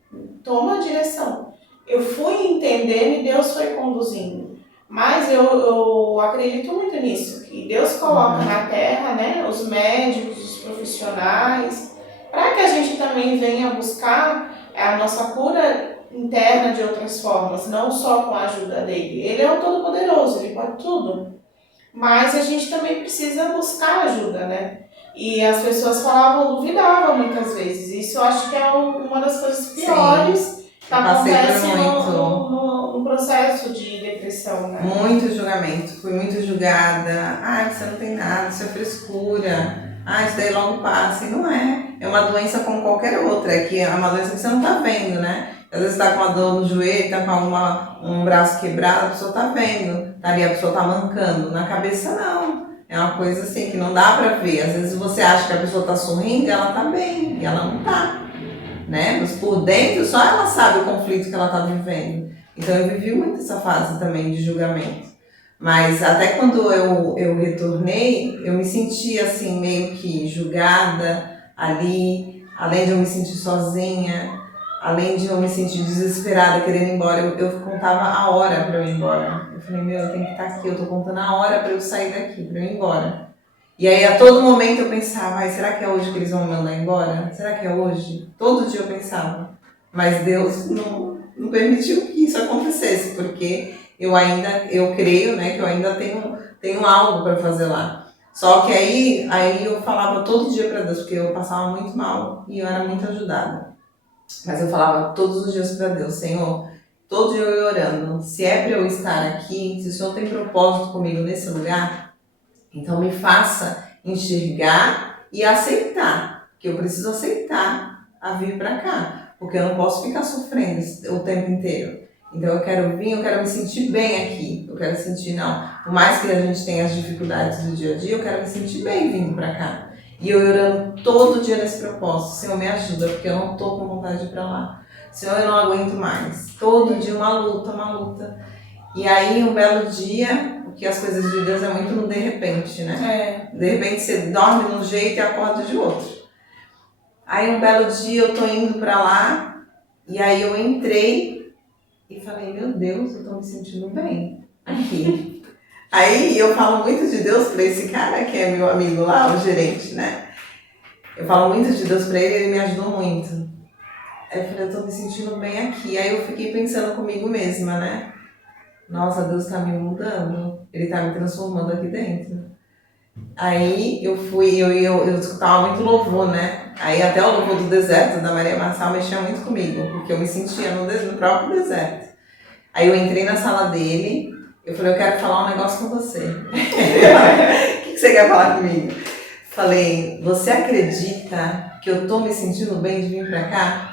toma a direção. Eu fui entendendo e Deus foi conduzindo. Mas eu acredito muito nisso, que Deus coloca na terra, né, os médicos, os profissionais, para que a gente também venha buscar a nossa cura interna de outras formas, não só com a ajuda dele. Ele é o Todo-Poderoso, ele pode tudo. Mas a gente também precisa buscar ajuda, né? E as pessoas falavam, duvidavam muitas vezes. Isso eu acho que é uma das coisas piores que acontece no processo de depressão, né? Muito julgamento, fui muito julgada. Ah, você não tem nada, isso é frescura. Ah, isso daí logo passa. E não é. É uma doença como qualquer outra. É que é uma doença que você não tá vendo, né? Às vezes tá com uma dor no joelho, tá com um braço quebrado, a pessoa tá vendo. Tá ali, a pessoa tá mancando. Na cabeça, não. É uma coisa assim que não dá pra ver. Às vezes você acha que a pessoa tá sorrindo e ela tá bem. E ela não tá. Né? Mas por dentro, só ela sabe o conflito que ela tá vivendo. Então eu vivi muito essa fase também de julgamento. Mas até quando eu retornei, eu me senti assim, meio que julgada ali, além de eu me sentir sozinha, além de eu me sentir desesperada, querendo ir embora, eu contava a hora para eu ir embora. Eu falei, meu, eu tenho que estar aqui, eu tô contando a hora para eu sair daqui, para eu ir embora. E aí a todo momento eu pensava, ai, será que é hoje que eles vão me mandar embora? Será que é hoje? Todo dia eu pensava. Mas Deus não permitiu que isso acontecesse, porque eu creio, né, que eu ainda tenho algo para fazer lá. Só que aí eu falava todo dia para Deus, porque eu passava muito mal e eu era muito ajudada. Mas eu falava todos os dias para Deus, Senhor, todo dia eu ia orando, se é para eu estar aqui, se o Senhor tem propósito comigo nesse lugar, então me faça enxergar e aceitar, que eu preciso aceitar a vir para cá, porque eu não posso ficar sofrendo o tempo inteiro. Então eu quero vir, eu quero me sentir bem aqui, eu quero sentir, não, por mais que a gente tenha as dificuldades do dia a dia, eu quero me sentir bem vindo para cá. E eu orando todo dia nesse propósito, Senhor, me ajuda, porque eu não tô com vontade de ir para lá. Senhor, eu não aguento mais. Todo dia uma luta. E aí, um belo dia, porque as coisas de Deus é muito no de repente, né? De repente você dorme de um jeito e acorda de outro. Aí, um belo dia, eu tô indo pra lá, e aí eu entrei e falei, meu Deus, eu tô me sentindo bem aqui. Aí, eu falo muito de Deus pra esse cara, que é meu amigo lá, o gerente, né? Eu falo muito de Deus pra ele me ajudou muito. Aí eu falei, eu tô me sentindo bem aqui. Aí eu fiquei pensando comigo mesma, né? Nossa, Deus tá me mudando, Ele tá me transformando aqui dentro. Aí eu escutava muito louvor, né? Aí até o louvor do deserto, da Maria Marçal, mexia muito comigo, porque eu me sentia no próprio deserto. Aí eu entrei na sala dele, eu falei, eu quero falar um negócio com você. O que você quer falar comigo? Falei, você acredita que eu tô me sentindo bem de vir pra cá?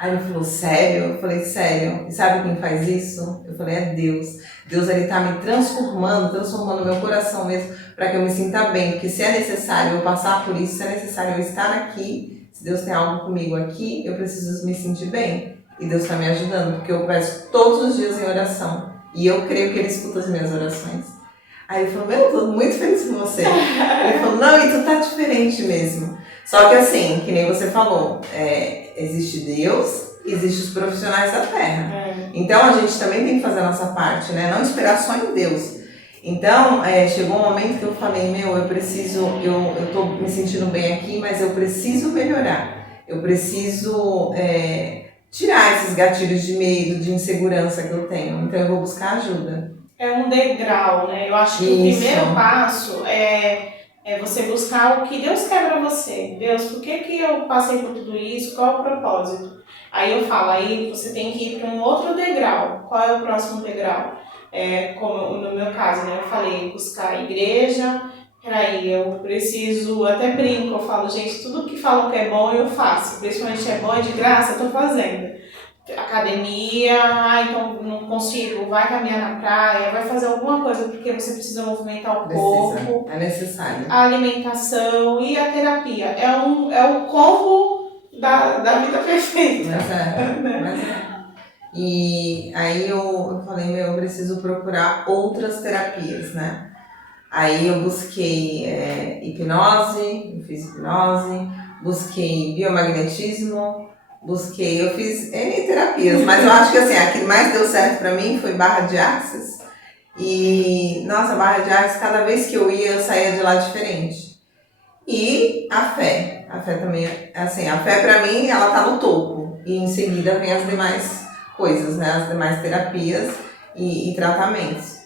Aí ele falou, sério? Eu falei, sério. E sabe quem faz isso? Eu falei, é Deus. Deus, ele tá me transformando meu coração mesmo, para que eu me sinta bem. Porque se é necessário eu passar por isso, se é necessário eu estar aqui, se Deus tem algo comigo aqui, eu preciso me sentir bem. E Deus está me ajudando, porque eu peço todos os dias em oração. E eu creio que Ele escuta as minhas orações. Aí ele falou, eu tô muito feliz com você. Ele falou, não, e tu tá diferente mesmo. Só que assim, que nem você falou, existe Deus, existem os profissionais da terra. Então a gente também tem que fazer a nossa parte, né? Não esperar só em Deus. Então, chegou um momento que eu falei, eu tô me sentindo bem aqui, mas eu preciso melhorar. Eu preciso tirar esses gatilhos de medo, de insegurança que eu tenho. Então eu vou buscar ajuda. É um degrau, né? Eu acho que o primeiro passo é você buscar o que Deus quer pra você. Deus, por que eu passei por tudo isso? Qual é o propósito? Aí eu falo, aí você tem que ir para um outro degrau. Qual é o próximo degrau? Como no meu caso, né? Eu falei, buscar a igreja. Peraí, eu preciso, até brinco, eu falo, gente, tudo que falam que é bom eu faço. Principalmente é bom, é de graça, eu tô fazendo. academia, então não consigo, vai caminhar na praia, vai fazer alguma coisa porque você precisa movimentar o corpo. É necessário. A alimentação e a terapia. É o combo da vida perfeita. Mas é. E aí eu falei, eu preciso procurar outras terapias, né? Aí eu busquei hipnose, eu fiz hipnose, busquei biomagnetismo, eu fiz N terapias, mas eu acho que assim, a que mais deu certo pra mim foi barra de axis. E, nossa, a barra de axis, cada vez que eu ia, eu saía de lá diferente. E a fé também, assim, a fé pra mim, ela tá no topo. E em seguida vem as demais coisas, né? As demais terapias e tratamentos.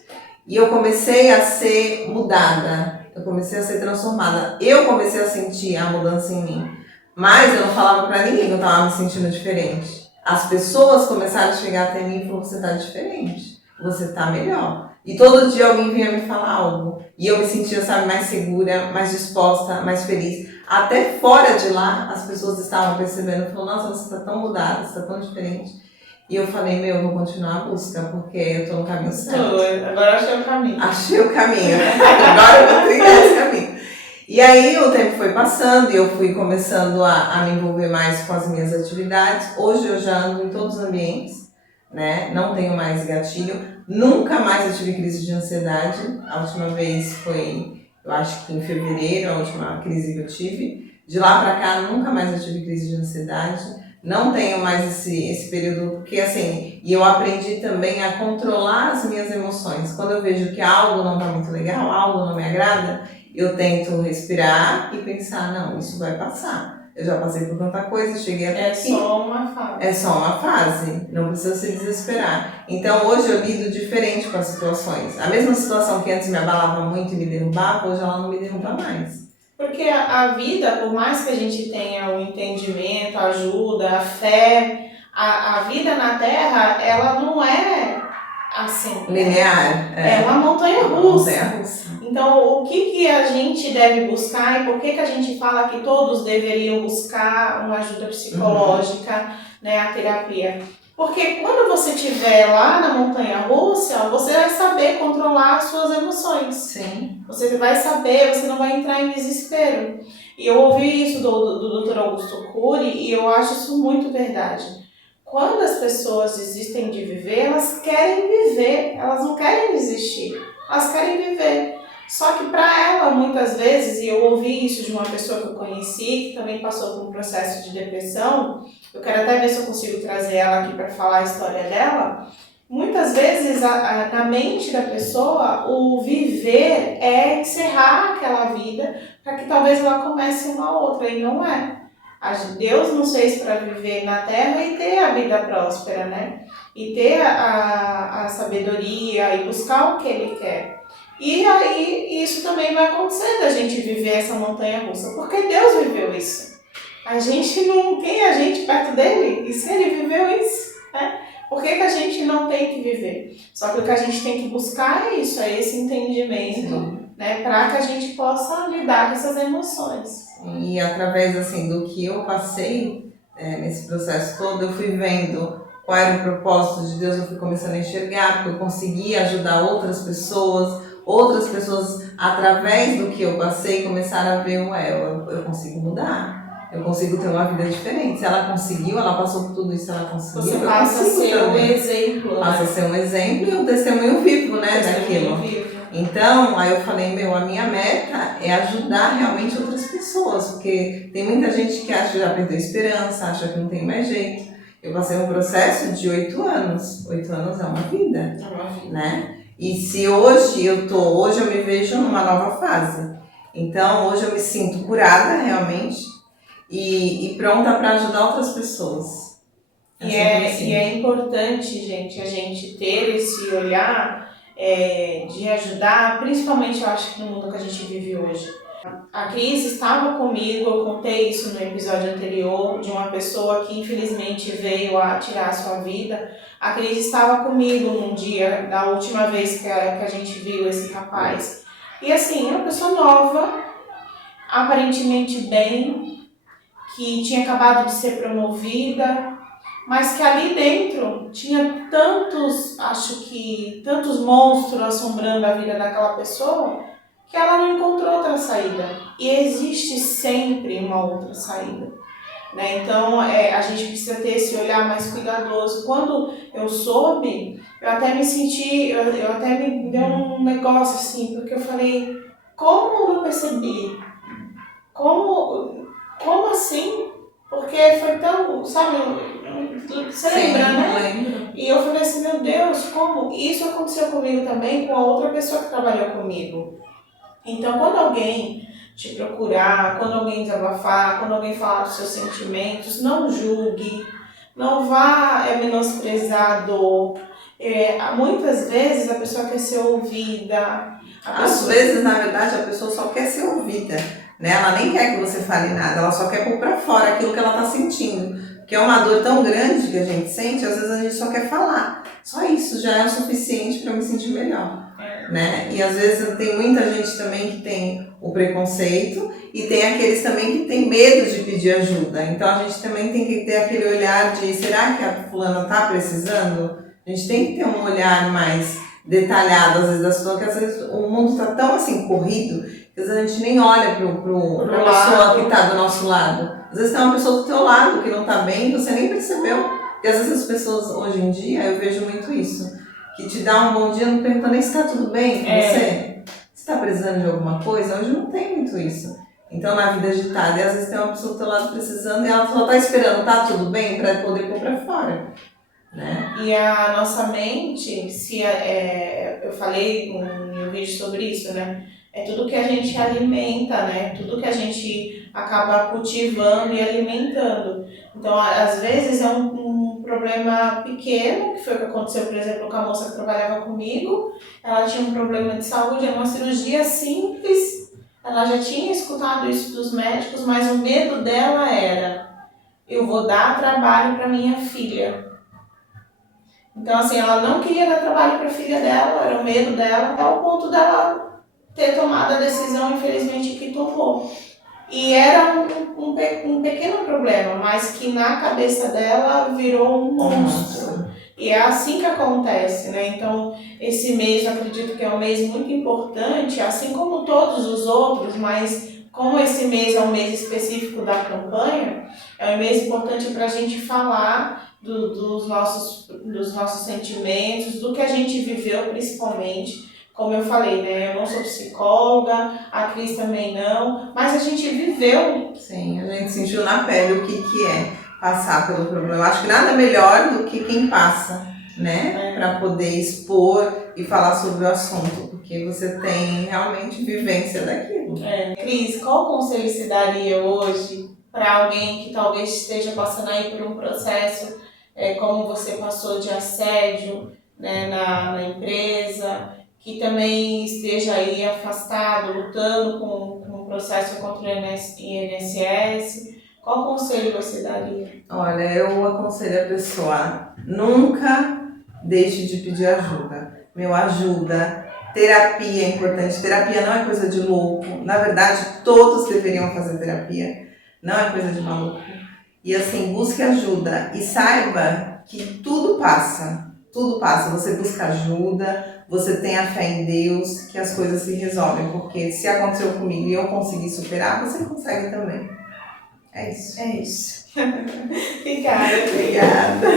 E eu comecei a ser mudada, eu comecei a ser transformada. Eu comecei a sentir a mudança em mim. Mas eu não falava pra ninguém que eu tava me sentindo diferente. As pessoas começaram a chegar até mim e falaram, você tá diferente, você tá melhor. E todo dia alguém vinha me falar algo. E eu me sentia, sabe, mais segura, mais disposta, mais feliz. Até fora de lá, as pessoas estavam percebendo, falaram, nossa, você está tão mudada, você está tão diferente. E eu falei, eu vou continuar a busca, porque eu estou no caminho certo. Agora achei o caminho. Achei o caminho. Agora eu vou trilhar esse caminho. E aí o tempo foi passando e eu fui começando a me envolver mais com as minhas atividades. Hoje eu já ando em todos os ambientes, né? Não tenho mais gatilho. Nunca mais eu tive crise de ansiedade. A última vez foi, eu acho que em fevereiro, a última crise que eu tive. De lá pra cá, nunca mais eu tive crise de ansiedade. Não tenho mais esse período, porque assim, e eu aprendi também a controlar as minhas emoções. Quando eu vejo que algo não tá muito legal, algo não me agrada, eu tento respirar e pensar, não, isso vai passar. Eu já passei por tanta coisa, cheguei até aqui. É só uma fase. É só uma fase, não precisa se desesperar. Então hoje eu lido diferente com as situações. A mesma situação que antes me abalava muito e me derrubava, hoje ela não me derruba mais. Porque a vida, por mais que a gente tenha o entendimento, a ajuda, a fé, a vida na Terra, ela não é assim. Linear. É uma montanha russa. Montanha-russa. Então, o que a gente deve buscar e por que a gente fala que todos deveriam buscar uma ajuda psicológica, né, a terapia? Porque quando você estiver lá na montanha-russa, você vai saber controlar as suas emoções. Sim. Você vai saber, você não vai entrar em desespero. E eu ouvi isso do Dr. Augusto Cury e eu acho isso muito verdade. Quando as pessoas desistem de viver, elas querem viver, elas não querem desistir, elas querem viver. Só que para ela, muitas vezes, e eu ouvi isso de uma pessoa que eu conheci, que também passou por um processo de depressão, eu quero até ver se eu consigo trazer ela aqui para falar a história dela. Muitas vezes, na mente da pessoa, o viver é encerrar aquela vida para que talvez ela comece uma outra, e não é. Deus nos fez para viver na terra e ter a vida próspera, né? E ter a sabedoria e buscar o que Ele quer. E aí, isso também vai acontecer da gente viver essa montanha-russa, porque Deus viveu isso. A gente não tem a gente perto dele, e se Ele viveu isso, né? Por que a gente não tem que viver? Só que o que a gente tem que buscar é isso, é esse entendimento, né? Para que a gente possa lidar com essas emoções. E através assim, do que eu passei nesse processo todo, eu fui vendo qual era o propósito de Deus, eu fui começando a enxergar, porque eu consegui ajudar outras pessoas através do que eu passei começaram a ver, eu consigo mudar, eu consigo ter uma vida diferente. Se ela conseguiu, ela passou por tudo isso, ela conseguiu. Você passa a ser um exemplo. Passa a ser um exemplo e um testemunho vivo, né, daquilo. Então, aí eu falei, a minha meta é ajudar realmente outras pessoas, porque tem muita gente que acha que já perdeu esperança, acha que não tem mais jeito. Eu passei um processo de 8 anos. 8 anos é uma vida, né? E se hoje eu me vejo numa nova fase. Então, hoje eu me sinto curada realmente e pronta para ajudar outras pessoas. E é importante, gente, a gente ter esse olhar de ajudar, principalmente eu acho que no mundo que a gente vive hoje. A Cris estava comigo, eu contei isso no episódio anterior, de uma pessoa que infelizmente veio a tirar a sua vida. A Cris estava comigo num dia, da última vez que a gente viu esse rapaz. E assim, uma pessoa nova, aparentemente bem, que tinha acabado de ser promovida, mas que ali dentro tinha tantos, acho que tantos monstros assombrando a vida daquela pessoa, que ela não encontrou outra saída. E existe sempre uma outra saída, né? Então a gente precisa ter esse olhar mais cuidadoso. Quando eu soube, eu até me senti, eu até me deu um negócio assim, porque eu falei, como eu não percebi? Como assim? Porque foi tão, sabe, você lembra, né? Lembro. E eu falei assim, meu Deus, como? Isso aconteceu comigo também com a outra pessoa que trabalhou comigo. Então, quando alguém te procurar, quando alguém desabafar, quando alguém falar dos seus sentimentos, não julgue, não vá menosprezar a dor. Muitas vezes a pessoa quer ser ouvida. Às vezes, na verdade, a pessoa só quer ser ouvida, né? Ela nem quer que você fale nada, ela só quer pôr pra fora aquilo que ela tá sentindo. Porque é uma dor tão grande que a gente sente, às vezes a gente só quer falar. Só isso já é o suficiente para eu me sentir melhor, né? E às vezes tem muita gente também que tem o preconceito e tem aqueles também que tem medo de pedir ajuda. Então a gente também tem que ter aquele olhar de, será que a fulana tá precisando? A gente tem que ter um olhar mais detalhado, às vezes, da situação, porque às vezes o mundo tá tão assim corrido, que às vezes a gente nem olha pra pessoa que tá do nosso lado. Às vezes tem uma pessoa do teu lado que não tá bem e você nem percebeu. Porque às vezes as pessoas, hoje em dia, eu vejo muito isso, que te dá um bom dia não perguntando nem se tá tudo bem com você. Se tá precisando de alguma coisa, hoje não tem muito isso. Então, na vida agitada, e às vezes tem uma pessoa do teu lado precisando e ela só tá esperando, tá tudo bem, pra poder pôr pra fora, né? E a nossa mente, eu falei em um vídeo sobre isso, né? É tudo que a gente alimenta, né? Tudo que a gente acaba cultivando e alimentando. Então, às vezes é um problema pequeno, que foi o que aconteceu, por exemplo, com a moça que trabalhava comigo. Ela tinha um problema de saúde, era uma cirurgia simples. Ela já tinha escutado isso dos médicos, mas o medo dela era: eu vou dar trabalho para minha filha. Então, assim, ela não queria dar trabalho para a filha dela, era o medo dela, ao ponto dela ter tomado a decisão, infelizmente, que tomou. E era um pequeno problema, mas que na cabeça dela virou um monstro. E é assim que acontece, né? Então, esse mês, eu acredito que é um mês muito importante, assim como todos os outros, mas como esse mês é um mês específico da campanha, é um mês importante para a gente falar dos nossos sentimentos, do que a gente viveu principalmente. Como eu falei, né? Eu não sou psicóloga, a Cris também não, mas a gente viveu. Sim, a gente sentiu na pele o que é passar pelo problema. Eu acho que nada melhor do que quem passa, né? Para poder expor e falar sobre o assunto, porque você tem realmente vivência daquilo. Cris, qual conselho se daria hoje para alguém que talvez esteja passando aí por um processo como você passou, de assédio, né, na empresa, que também esteja aí afastado, lutando com o processo contra o INSS? Qual conselho você daria? Olha, eu aconselho a pessoa, nunca deixe de pedir ajuda. Meu, ajuda. Terapia é importante. Terapia não é coisa de louco. Na verdade, todos deveriam fazer terapia. Não é coisa de maluco. E assim, busque ajuda e saiba que tudo passa. Tudo passa. Você busca ajuda, você tem a fé em Deus, que as coisas se resolvem. Porque se aconteceu comigo e eu consegui superar, você consegue também. É isso. É isso. Obrigada. Obrigada.